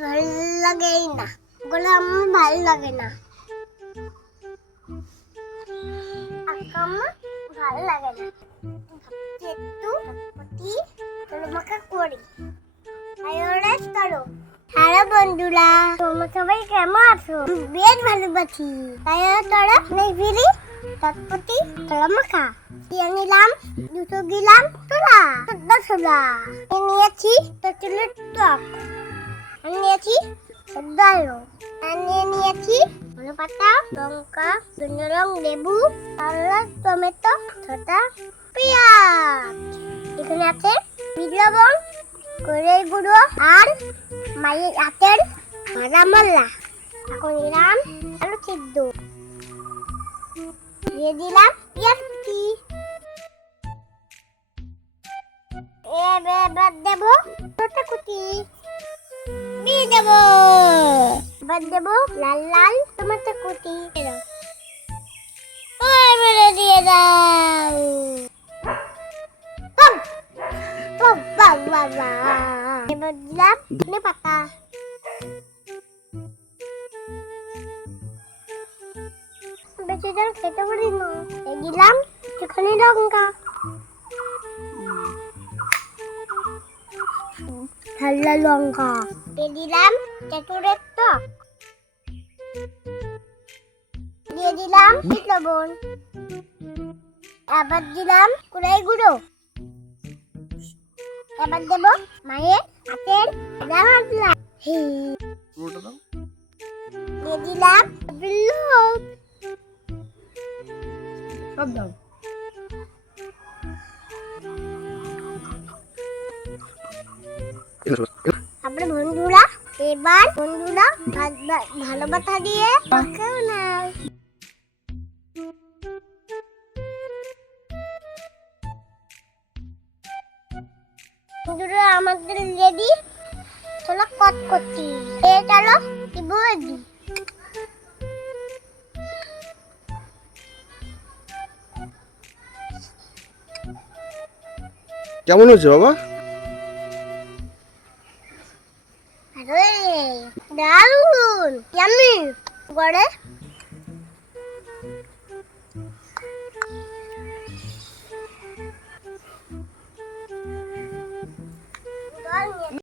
ভালো লাগেই না, ওগুলো আমার ভালো লাগে না। আমার ভালো লাগে না, ভাবছি একটু চটপটি মাখা করি। হ্যালো বন্ধুরা, তোমরা সবাই কেমন আছো? বেশ ভালোবাসি। তাই তোরা নেই ফিরি চটপটি মাখা দিয়ে নিলাম 200 গ্রাম ছোলা, 14 ছোলা নিয়েছি। তেঁতুলের টক নিয়েছি, নিয়েছি ধনে পাতা, লঙ্কা, ধনে রং, লেবু, টমেটো, ছোটা, পেঁয়াজ। এখানে আছে বিট লবণ, কড়াই গুঁড়ো আর মায়ের হাতের ভাজা মশলা। এখন দিলাম আলু সিদ্ধ, দিয়ে দিলাম পেঁয়াজ কুচি, এবার দেবো ছোটা কুচি, দিয়ে দেবো। এবার দেবো লাল লাল টমেটো কুচি, এবারে দিয়ে দাও। এবার দিলাম ধনে পাতা, বেশি জল খেতে পারি না। দিলাম একটুখানি লঙ্কা, ঝাল লঙ্কা, দিয়ে দিলাম তেঁতুলের টক, দিয়ে দিলাম বিট লবণ, আবার দিলাম কড়াই গুঁড়ো, এবার দেবো মায়ের হাতের ভাজা মশলা, দিয়ে দিলাম হলুদ, সব দাও। তারপরে বন্ধুরা ভালো বাতা দিয়ে মাখাও না। বন্ধুরা আমাদের রেডি, চলো কট করছি। চলো দিব রেডি। কেমন হয়েছে বাবা? আরে দারুন, ইয়াম্মি। গড়ে